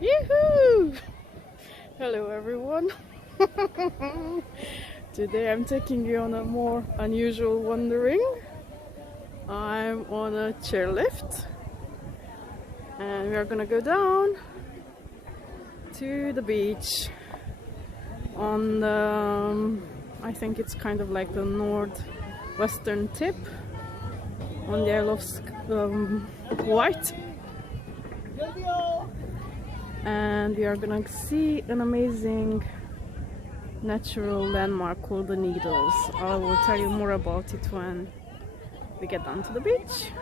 Yoo-hoo! Hello everyone! Today I'm taking you on a more unusual wandering. I'm on a chairlift and we are gonna go down to the beach on the, I think it's kind of like the northwestern tip on the Isle of Wight. And we are gonna see an amazing natural landmark called the Needles. I will tell you more about it when we get down to the beach.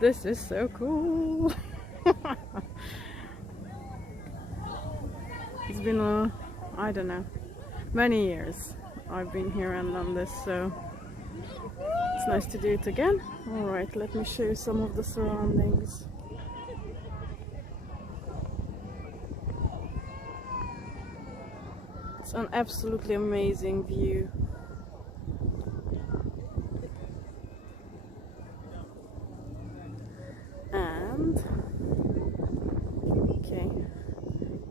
This is so cool. It's been I don't know, many years I've been here and done this, so it's nice to do it again. Alright, let me show you some of the surroundings. It's an absolutely amazing view. And okay,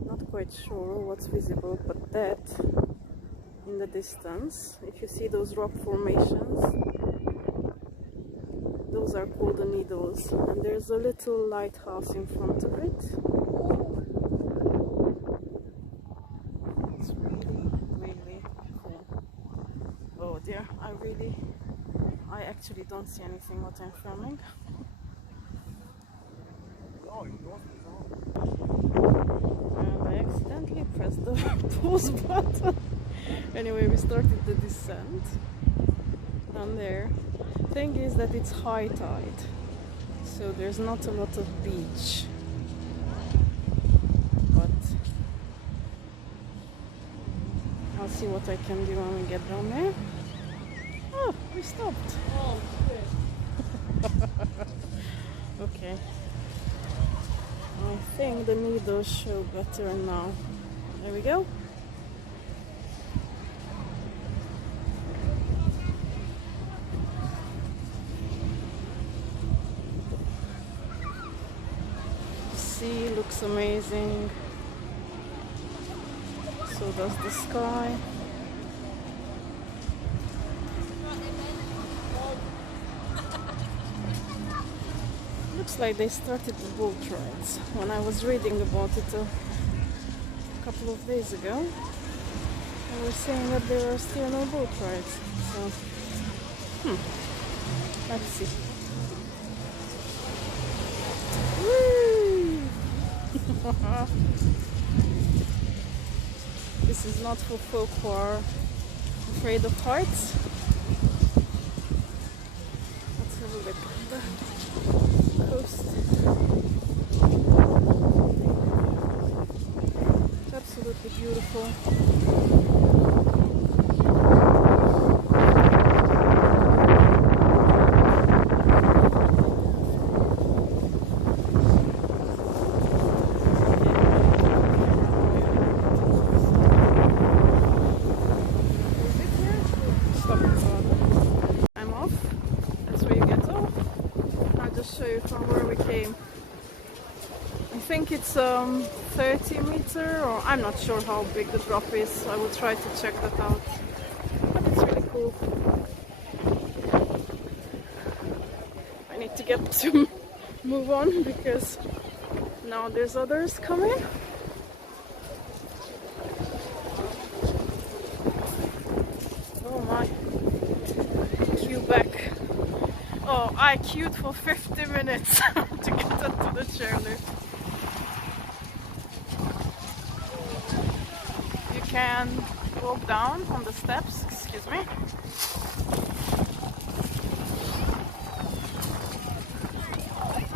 not quite sure what's visible, but that in the distance, if you see those rock formations, those are called the Needles, and there's a little lighthouse in front of it. It's really cool. Oh dear, I actually don't see anything what I'm filming. And I accidentally pressed the pause button. Anyway, we started the descent down there. Thing is that it's high tide, so there's not a lot of beach, but I'll see what I can do when we get down there. Oh, we stopped. Oh, okay. I think the Needles show better now. There we go. Sea looks amazing. So does the sky. Looks like they started the boat rides. When I was reading about it a couple of days ago, they were saying that there are still no boat rides. So, let's see. Woo! This is not for folk who are afraid of heights. Let's have a look at the coast. It's absolutely beautiful. I'm off. That's where you get off. I'll just show you from where we came. I think it's 30 meter, or I'm not sure how big the drop is. I will try to check that out. But it's really cool. I need to get to move on because now there's others coming. Oh my. Queue back. Oh, I queued for 50 minutes to get onto the chairlift. You can walk down on the steps, excuse me.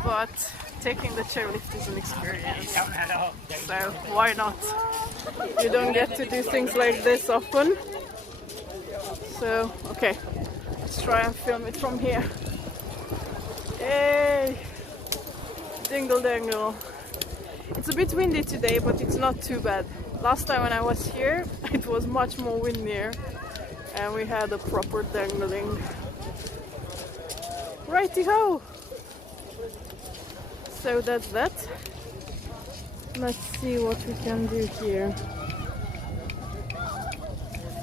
But taking the chairlift is an experience. So why not? You don't get to do things like this often. So, okay, let's try and film it from here. Hey! Dingle dangle. It's a bit windy today, but it's not too bad. Last time when I was here, it was much more windier and we had a proper dangling. Righty-ho! So that's that. Let's see what we can do here.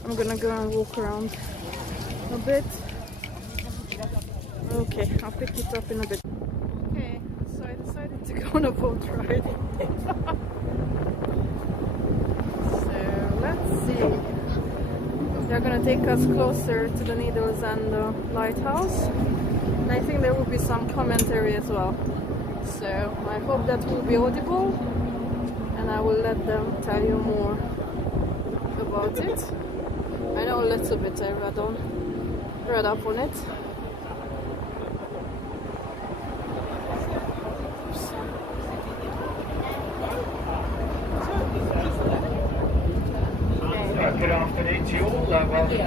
I'm gonna go and walk around a bit. Okay, I'll pick it up in a bit. Okay, so I decided to go on a boat ride. So let's see. They're gonna take us closer to the Needles and the Lighthouse. And I think there will be some commentary as well. So I hope that will be audible, and I will let them tell you more about it. I know a little bit, I read up on it. Good afternoon to you all. Welcome to the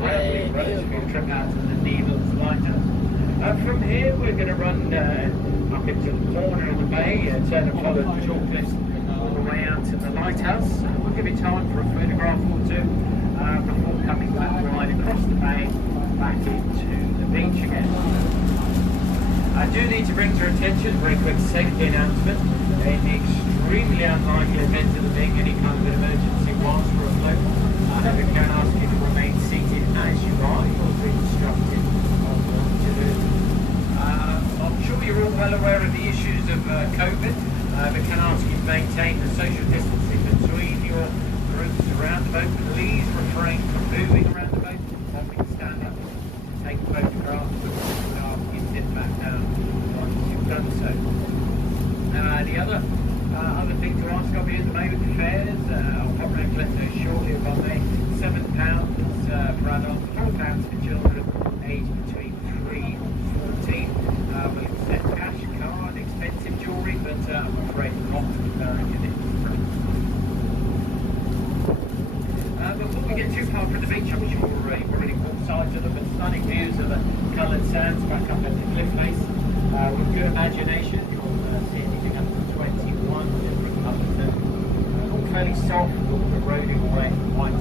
Rambling Road for your trip out to the Needles Lighthouse. From here we're going to run up into the corner of the bay, turn and follow the chalk cliffs all the way out to the lighthouse. We'll give you time for a photograph or two before coming back right across the bay back into the beach again. I do need to bring to your attention a very quick safety announcement. In the extremely unlikely event of there being any kind of emergency whilst we're afloat, we can ask you to remain seated as you are. You'll be instructed on what to do. I'm sure you're all well aware of the issues of COVID. We can ask you to maintain the social distancing between your groups around the boat. Please refrain from moving around the boat. We can stand up, take photographs, and you sit back down once you've done so. The other thing to ask of you is the moment fares. I'll pop around collect those shortly if I may. £7 per adult, £4 for children aged between 3 and 14. We'll accept cash, card, expensive jewellery, but I'm afraid not units. Before we get too far from the beach, I'm sure you've already caught sight of them, but stunning views of the coloured sands back up at the cliff face. With good imagination, you'll see anything up to 21 different colours there. All fairly soft, all eroding away, white.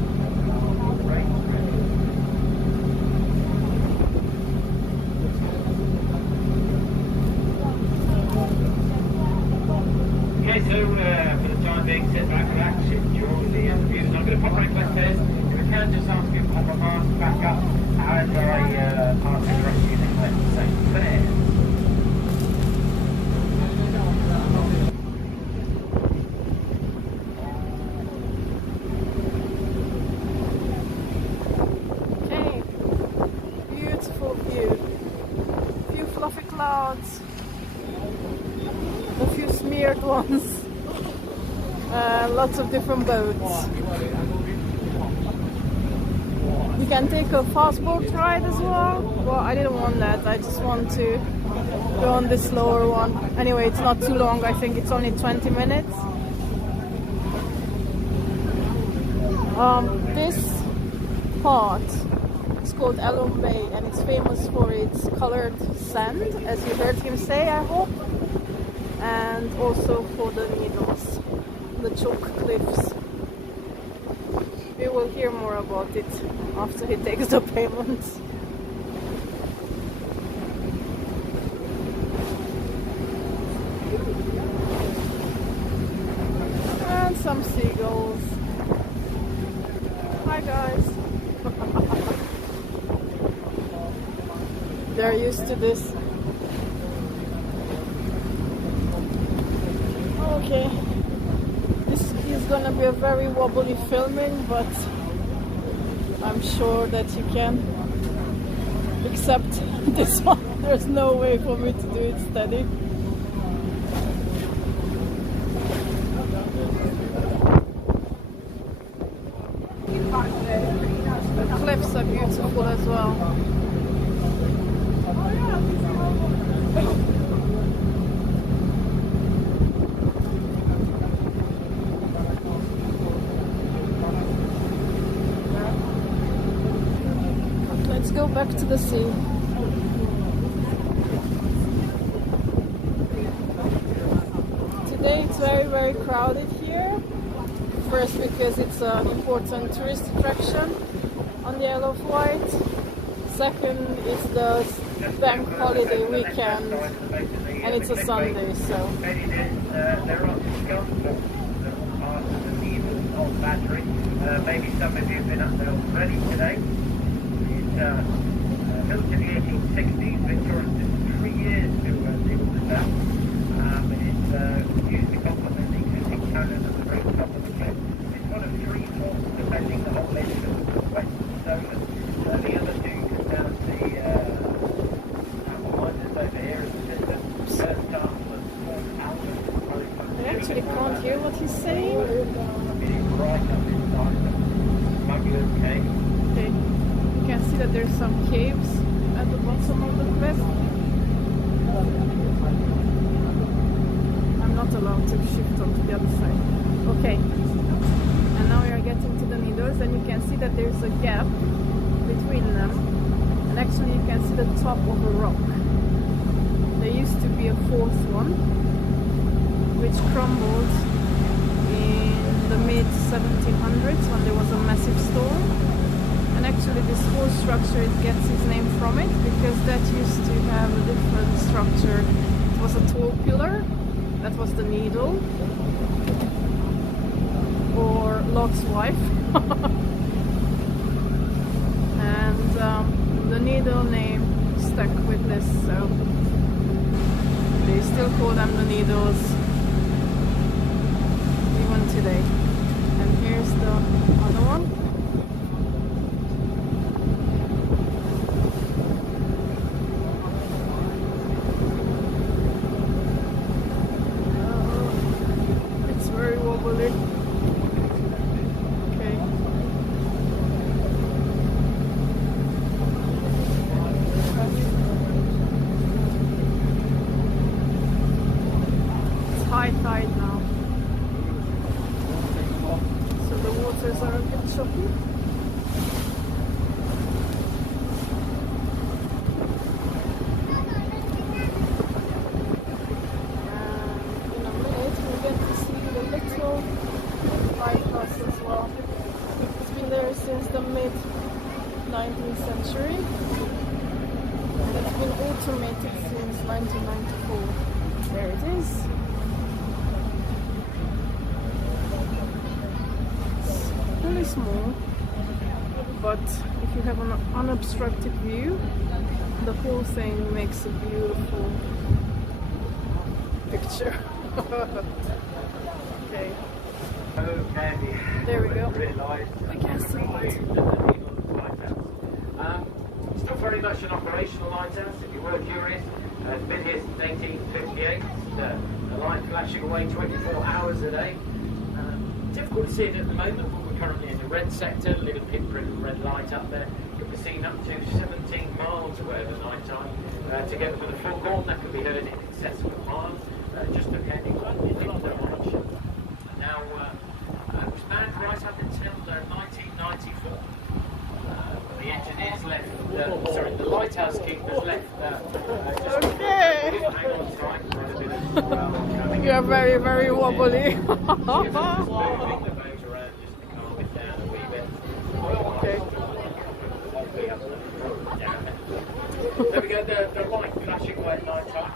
Okay, so for the time being, sit back, relax, enjoy the views. I'm going to pop right back there. If I can, just ask you to pop a mask back up. However, I pass the rest of you think that's the same fair. Clouds, a few smeared ones, lots of different boats. You can take a fast boat ride as well. Well, I didn't want that, I just want to go on this slower one. Anyway, it's not too long, I think it's only 20 minutes. This part is called Alum Bay, and it's famous for its colored sand, as you heard him say, I hope, and also for the needles, the chalk cliffs. We will hear more about it after he takes the payments. And some seagulls. Hi guys. They're used to this. Okay, this is gonna be a very wobbly filming, but I'm sure that you can accept this one. There's no way for me to do it steady. The cliffs are beautiful as well. Let's go back to the sea. Today it's very crowded here. First because it's an important tourist attraction on the Isle of Wight. Second is the bank holiday weekend, and it's a Sunday, so. There are some parts of the needle of battery. Maybe some of you have been up there already today. It's built in the 1860s. Victoria's took 3 years to deal with that. It's used to complement the existing cannon at the very top of the cliff. It's one of 3 forts defending the whole edge of the western zone. The other 2 come down to the over here in the system. First start was Fort Alum. I actually can't hear what he's saying. It is right up inside the Smuggler's Cave. Okay, you can see that there's some caves at the bottom of the cliff. I'm not allowed to shift onto the other side. Okay, and now we are getting to the needles, and you can see that there's a gap between them, and actually you can see the top of a rock. There used to be a 4th one, which crumbled in the mid 1700s when there was a massive storm. And actually this whole structure, it gets its name from it, because that used to have a different structure. It was a tall pillar, that was the needle, or Lot's wife. And the needle name stuck with this, so they still call them the needles even today. And here's the other one. It's very wobbly. Okay. High tide now, so the waters are a bit choppy. And in a minute we'll get to see the little lighthouse as well. It's been there since the mid 19th century, and it's been automated since 1994. There it is. Really small, but if you have an unobstructed view, the whole thing makes a beautiful picture. Okay. There we go. I can see it. Still very much an operational lighthouse, if you were curious. It's been here since 1858. The light flashing away 24 hours a day. Difficult to see it at the moment, but we're currently in the red sector, little pinprick of red light up there. It can be seen up to 17 miles away at night time. Together with a foghorn that can be heard in excess of a mile, just depending on the direction. Now, it was manned right up until 1994. The engineers left, the lighthouse keepers left. Okay. You are very, very wobbly. Okay. There we go, the light flashing away at night time.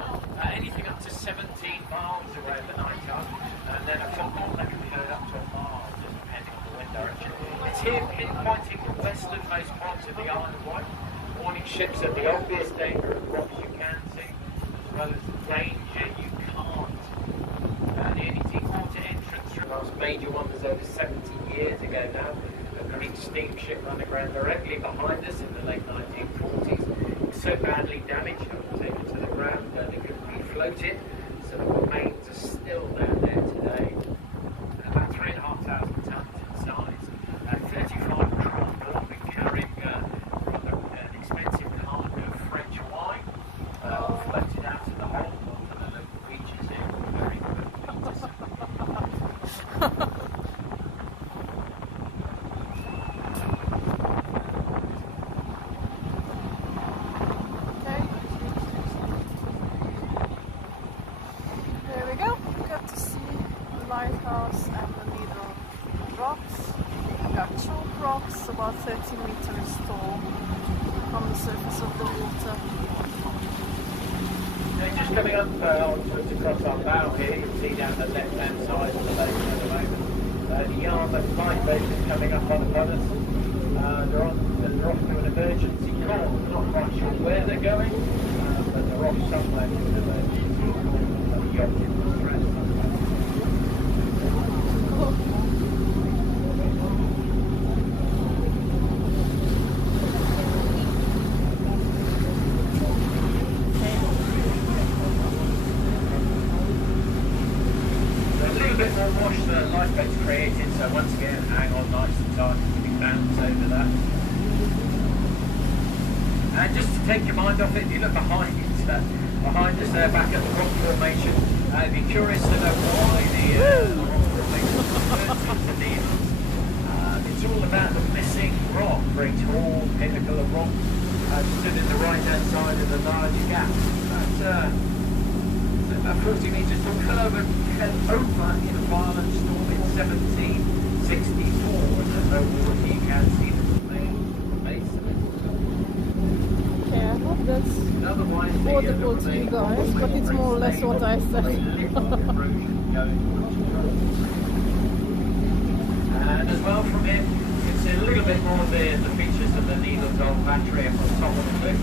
Anything up to 17 miles away at the night time. And then a foghorn that can be heard up to a mile, just depending on the wind direction. It's here pinpointing the westernmost point of the Isle of Wight, warning ships of the obvious danger of rocks you can see, as well as the danger you can't. The only deep-water entrance from the last major one was over 70 years ago now. A Greek steamship ran aground directly behind us in the late 1940s. It was so badly damaged it was taken to the ground that they couldn't refloat it, so the remains are still down there today. About 3,500 tons in size, 35 crumble, been carrying rather expensive cargo of French wine, all floated out to the whole of the local beaches here. Very good beaches. Lighthouse and the needle rocks. We got chalk rocks about 30 meters tall on the surface of the water. coming up onto us across our bow here. You can see down the left-hand side of the lake at the moment. The Yarmouth lifeboat is coming up on us. They're off to an emergency call. Not quite sure where they're going, but they're off somewhere to an emergency call. The yacht in distress somewhere. The lifeboat's created, so once again, hang on nice and tight, you can bounce over that. And just to take your mind off it, if you look behind us there, back at the rock formation, if you're curious to know why the rock formation turns into needles, it's all about the missing rock, very tall pinnacle of rock, stood in the right-hand side of the larger gap. That's about 40 metres from curve over in a violent storm in 1764, and there's no water, you can see the base of it. Okay, I hope that's audible to you guys, but it's more or less what I said. And as well from here, you can see a little bit more of the features of the Needles Old battery up on top of the cliff.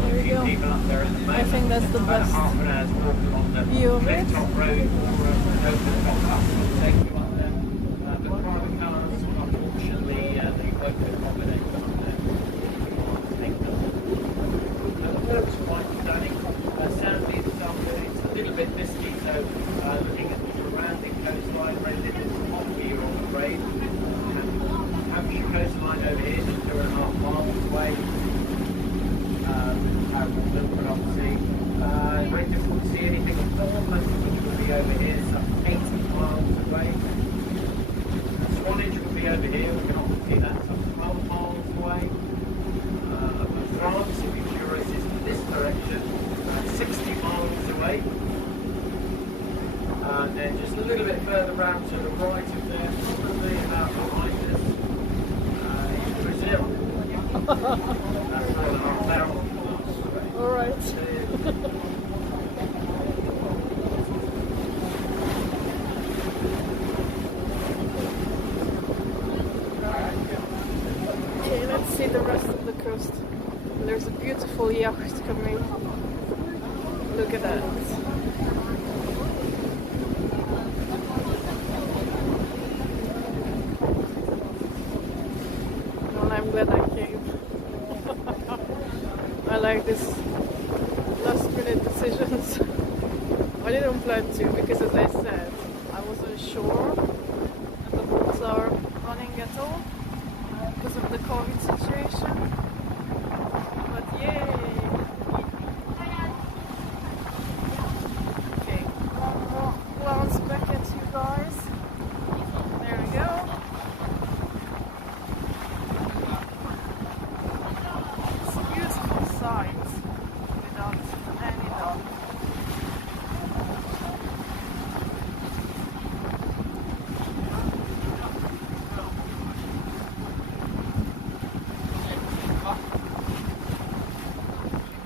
There we go. People up there at the moment. I think that's the best half an hour's walk along the view of it. top road or over the top bus will take you up there. But private cars, unfortunately, they won't accommodate up there. Take them. The water's quite stunning. Sadly, this afternoon it's a little bit misty, so looking at the surrounding coastline, very little spot here, I'm afraid. Hampshire coastline over here, just 2.5 miles away. But obviously, very difficult to see anything at Bournemouth, which would be over here, some 80 miles away. Swanage would be over here, we can often see that some 12 miles away. France, if you're curious, is in this direction, 60 miles away. And then just a little bit further round to the right of there, probably about behind us, is Brazil. That's 4.5 All right. Okay, let's see the rest of the coast. There's a beautiful yacht coming. Look at that. Well, I'm glad I came. I like this last minute decisions. I didn't plan to because, as I said, I wasn't sure that the boats are running at all because of the COVID situation. But yay! Okay, one more glance back at you guys. There we go. It's a beautiful sight without any doubt.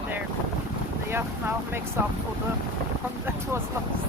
There, the yacht now makes up for the one that was lost.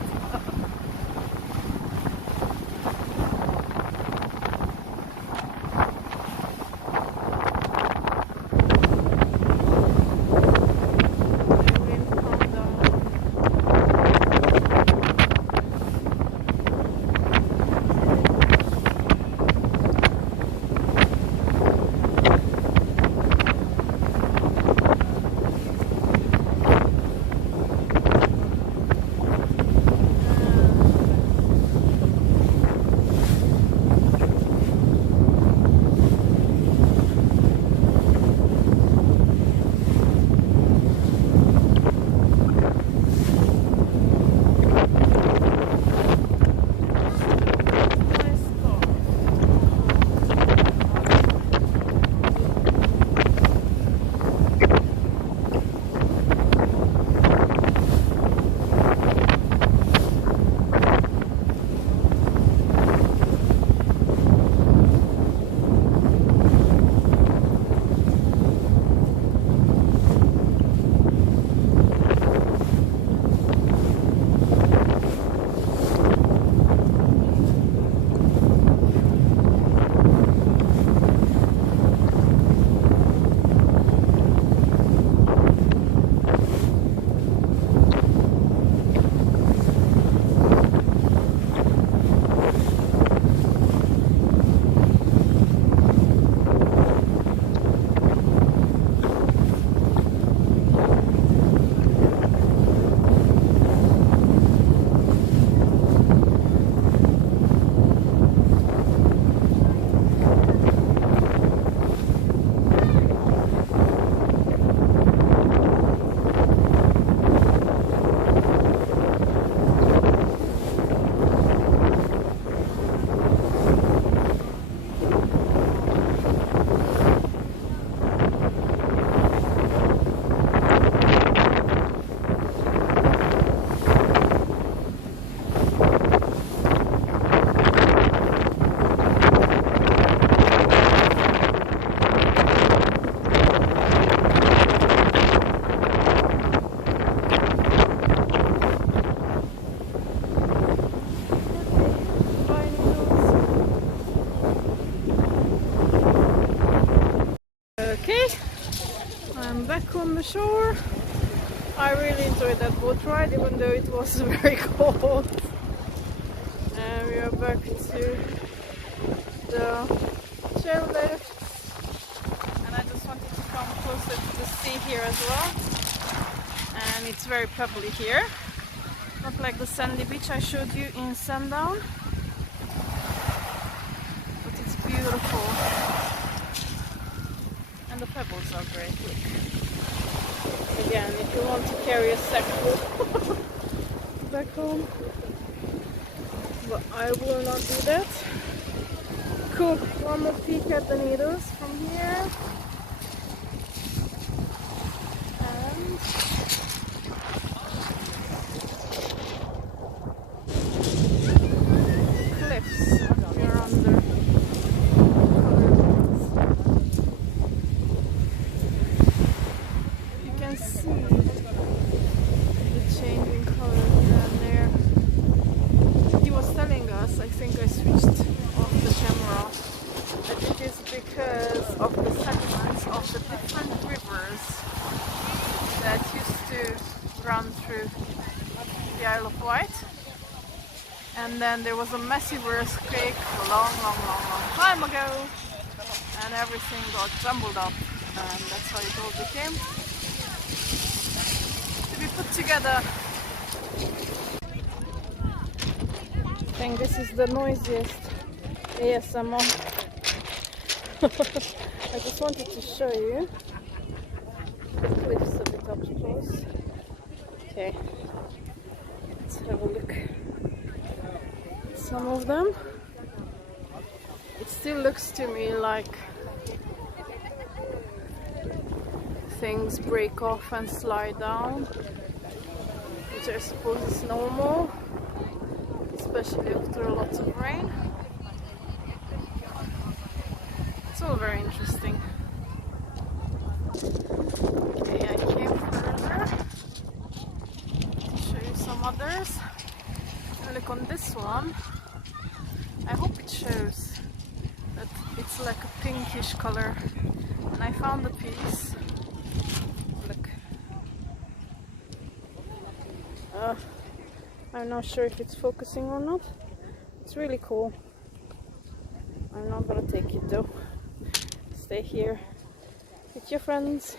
I'm back on the shore. I really enjoyed that boat ride, even though it was very cold. And we are back to the chairlift. And I just wanted to come closer to the sea here as well. And it's very pebbly here. Not like the sandy beach I showed you in Sundown. But it's beautiful. And the pebbles are great, look. Again, if you want to carry a sack back home. But I will not do that. Cool, one more peek at the needles from here. And cliffs. We are under. See the changing color here and there. He was telling us, I think I switched off the camera, that it is because of the sediments of the different rivers that used to run through the Isle of Wight. And then there was a massive earthquake a long time ago, and everything got jumbled up, and that's how it all became put together. I think this is the noisiest ASMR. I just wanted to show you the cliffs a bit up close. Okay, let's have a look at some of them. It still looks to me like things break off and slide down, which I suppose is normal, especially after lots of rain. It's all very interesting. Okay, I came further to show you some others. And look on this one. I hope it shows that it's like a pinkish color. And I found a piece. I'm not sure if it's focusing or not. It's really cool. I'm not gonna take it though. Stay here with your friends.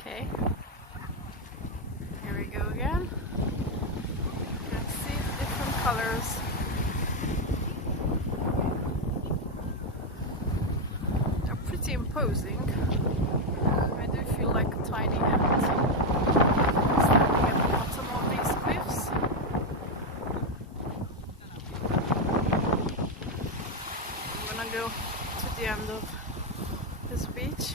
Okay. Here we go again. You can see the different colors. Imposing. I do feel like a tiny ant standing at the bottom of these cliffs. I'm gonna go to the end of this beach.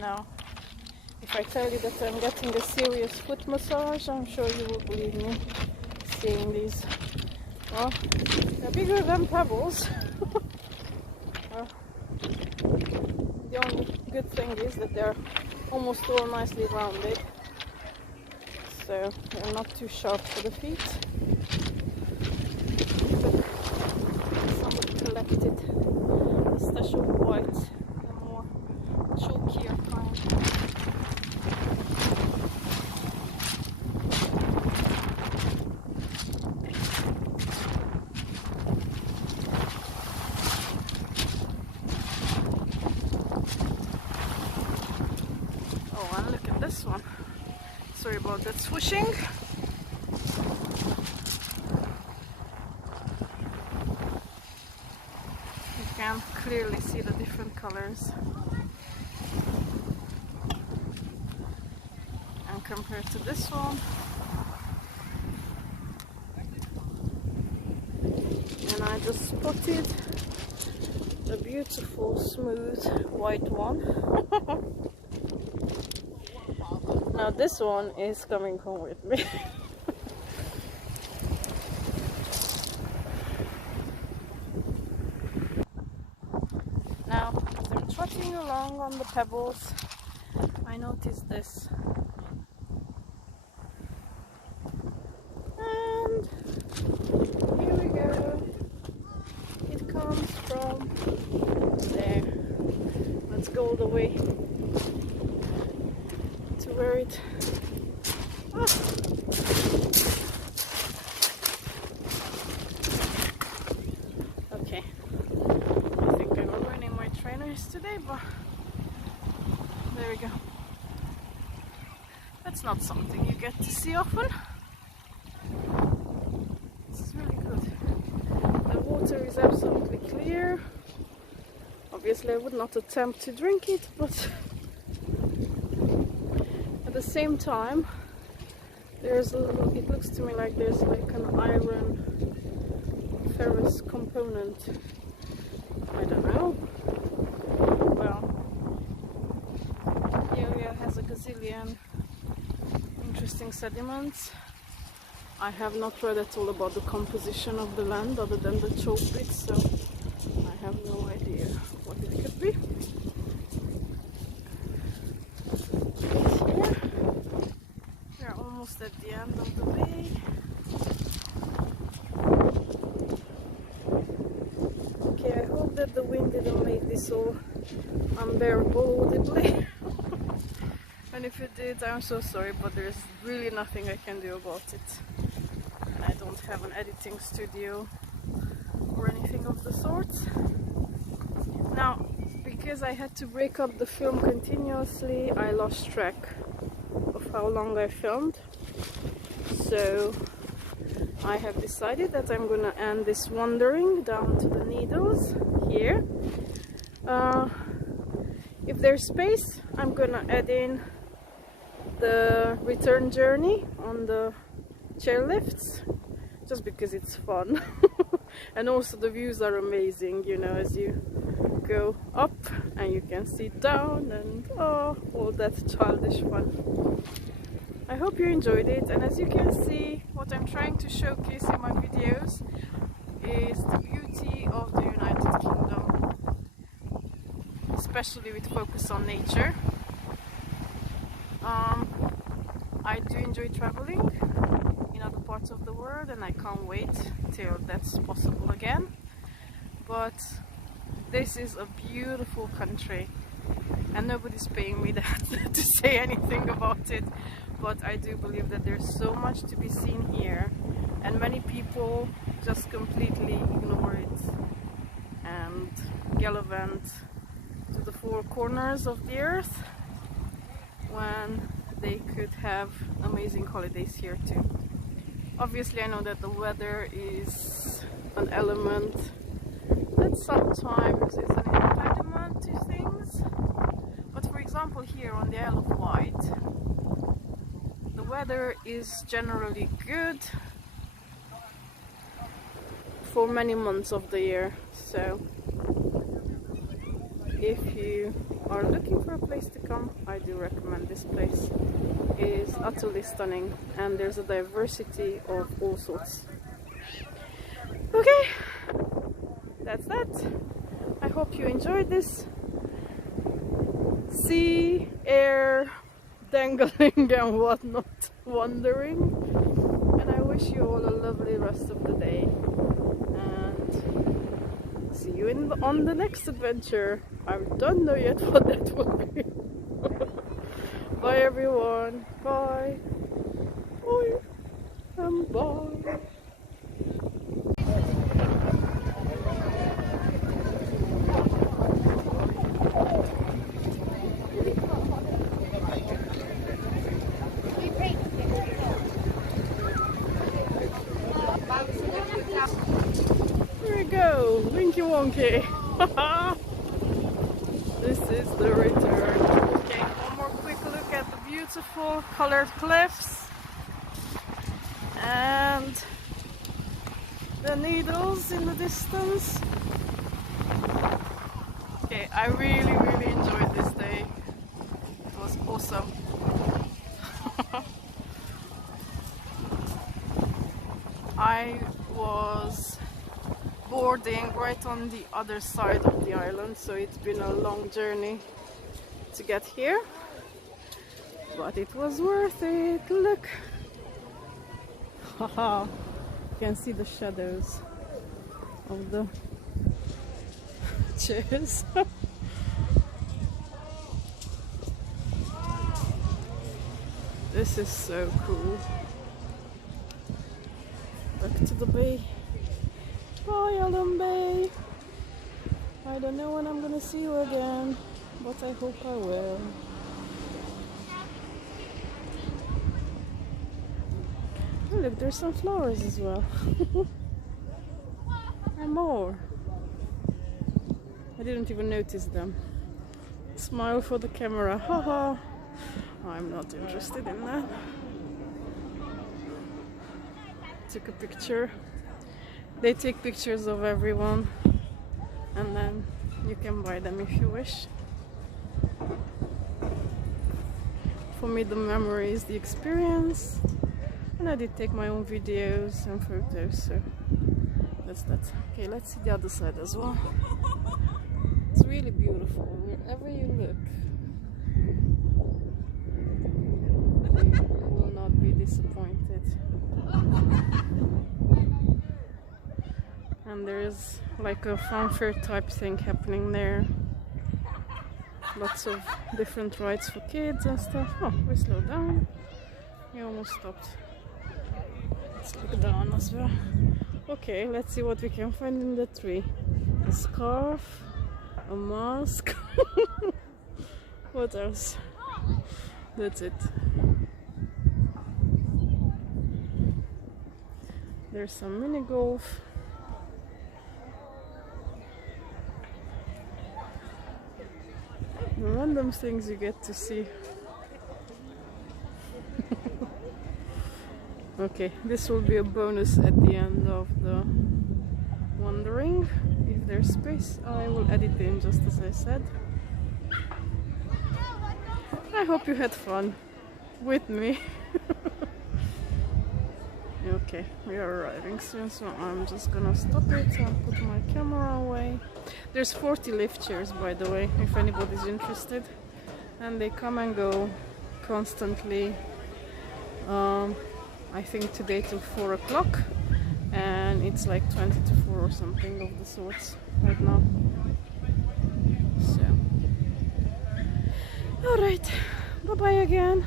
Now, if I tell you that I'm getting a serious foot massage, I'm sure you will believe me seeing these. Well, they're bigger than pebbles. The only good thing is that they're almost all nicely rounded, so they're not too sharp for the feet. But somebody collected a stash of white, the more chalkier kind. This one. Sorry about that swooshing. You can clearly see the different colors. And compared to this one. And I just spotted a beautiful smooth white one. Now this one is coming home with me. Now, as I'm trotting along on the pebbles, noticed this. And here we go. It comes from there. Let's go all the way to where it... Okay, I think I'm ruining my trainers today, but there we go. That's not something you get to see often. This is really good. The water is absolutely clear. Obviously I would not attempt to drink it, but at the same time there's a little, it looks to me like there's like an iron ferrous component. I don't know. Well, the area has a gazillion interesting sediments. I have not read at all about the composition of the land other than the chalk bits, so I have no idea what it could be. Here, we are almost at the end of the bay. Okay, I hope that the wind didn't make this all unbearable audibly. And if it did, I'm so sorry, but there's really nothing I can do about it. And I don't have an editing studio or anything of the sort. Now, because I had to break up the film continuously, I lost track of how long I filmed. So I have decided that I'm gonna end this wandering down to the Needles here. If there's space, I'm gonna add in the return journey on the chairlifts, just because it's fun. And also the views are amazing, you know, as you go up and you can see down and all that childish fun. I hope you enjoyed it, and as you can see, what I'm trying to showcase in my videos is the beauty of the United Kingdom, especially with focus on nature. I do enjoy traveling in other parts of the world, and I can't wait till that's possible again. But this is a beautiful country, and nobody's paying me that to say anything about it. But I do believe that there's so much to be seen here, and many people just completely ignore it and gallivant to the four corners of the earth when they could have amazing holidays here too. Obviously I know that the weather is an element that sometimes is an impediment to things, but for example here on the Isle of Wight, the weather is generally good for many months of the year. So if you are looking for a place to come, I do recommend this place. It is utterly stunning, and there's a diversity of all sorts. Okay, that's that. I hope you enjoyed this sea, air, dangling and whatnot wandering, and I wish you all a lovely rest of the day, and see you on the next adventure. I don't know yet what that will be. Bye everyone. Bye. Bye. And bye. There we go. Winky wonky. This is the return. Okay, one more quick look at the beautiful colored cliffs and the Needles in the distance. Okay, I really enjoyed this day. It was awesome. I was boarding right on the other side of the island, so it's been a long journey to get here. but it was worth it. Look, haha, you can see the shadows of the chairs. This is so cool. Back to the bay. Bye, Alum Bay. I don't know when I'm gonna see you again, but I hope I will. Oh, look, there's some flowers as well. And more. I didn't even notice them. Smile for the camera. Haha. I'm not interested in that. Took a picture. They take pictures of everyone and then you can buy them if you wish. For me, the memory is the experience, and I did take my own videos and photos, so that's that. Okay, let's see the other side as well. It's really beautiful wherever you look. You will not be disappointed. And there's like a funfair type thing happening there. Lots of different rides for kids and stuff. Oh, we slowed down. We almost stopped. Let's look down as well. Okay, let's see what we can find in the tree. A scarf, a mask. What else? That's it. There's some mini golf. The random things you get to see. Okay, this will be a bonus at the end of the wandering. If there's space, I will add it in, just as I said. I hope you had fun with me. Okay, we are arriving soon, so I'm just gonna stop it and put my camera away. There's 40 lift chairs, by the way, if anybody's interested, and they come and go constantly. I think today till 4 o'clock, and it's like 20 to 4 or something of the sorts right now. So, alright, bye bye again.